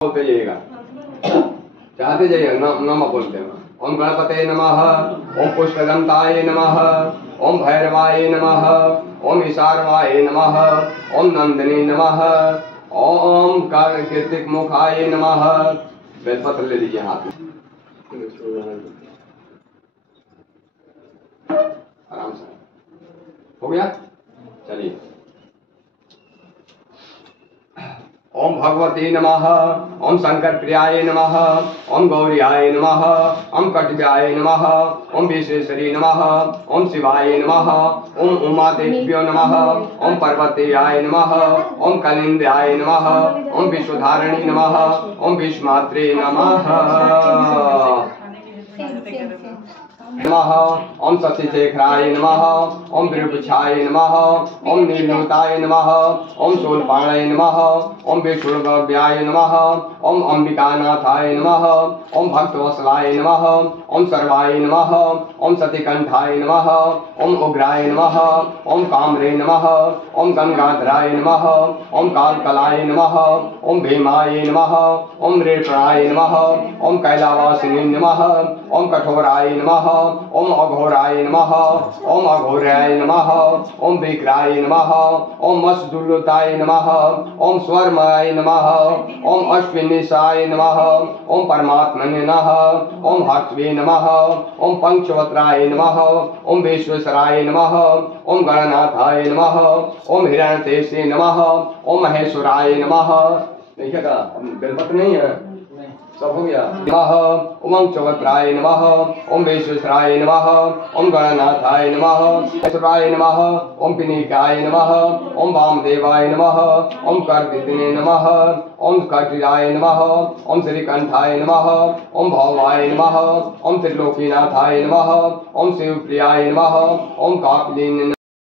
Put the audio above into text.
बोलते जाइएगा, चाहते जाइए नमः बोलते हैं। ओम गणपते नमः, ओम पुष्पदंताय नमः, ओम भैरवाय नमः, ओम ईशारवाय नमः, ओम नंदिनी नमः, ओम कीर्तिक मुखाय नमः। बेलपत्र ले लीजिए हाथ में, आराम से हो गया। चलिए, ओम भगवती नमः, ओम शंकर प्रियाय नमः, ओम गौरियाय नमः, ओम कटिकाय नमः, ओम विश्वेश्वरी नमः, ओम शिवाय नमः, ओम उमा देव्यो नमः, ओम पार्वतीयाय नमः, ओम कलिंद्याय नमः, ओम विश्वधारिणी नमः, ओम विश्वमात्रे नमः नमः, ओम शशिशेखराय नमः, ओम विरूपाक्षाय नमः, ओम नीललोहिताय नमः, ओम शूलपाणाय नमः, ओम विष्णुव्याय नमः, ओम अंबिकानाथाय नमः, ओम भक्तवत्सलाय नमः, ओम सर्वाय नमः, ओम सतीकंठाय नमः, ओम उग्राय नमः, ओम कामरे नमः, ओम गंगाधराय नमः, ओम कालकलाय नमः, ओम भीमाय नमः, ओम ऋषणाय नमः, ओम कैलावासिनी नमः, ओम कठोराय नमः, ओम अघोराय नमः, ओम अघोराय नमः, ओम विक्राय नमः, ओम मसदुल्लताय नमः, ओम स्वर्माय नमः, ओम अश्विनीसाय नमः, ओम परमात्मने नमः, ओम हर्षवे नमः, ओम पंचवत्राय नमः, ओम विश्वेश्वराय नमः, ओम गणनाथाय नमः, ओम हिरण्यकेशे नमः, ओम महेश्वराय नमः। देखिएगा, बेलपत्र नहीं है, सब हो गया। नमः, ओम चौत्राय नमः, ओम विश्वेश्वराय नमः, ओम गणनाथाय नमः, ईश्वराय नमः, ओम पिनीकाय नमः, ओम वामदेवाय नमः, ओम कर्दितिने नमः, ओम कटिराय नमः, ओम श्रीकंठाय नमः, ओम भवाय नमः, ओम त्रिलोकीनाथाय नमः, ओम शिवप्रियाय नमः, ओम कापिलीन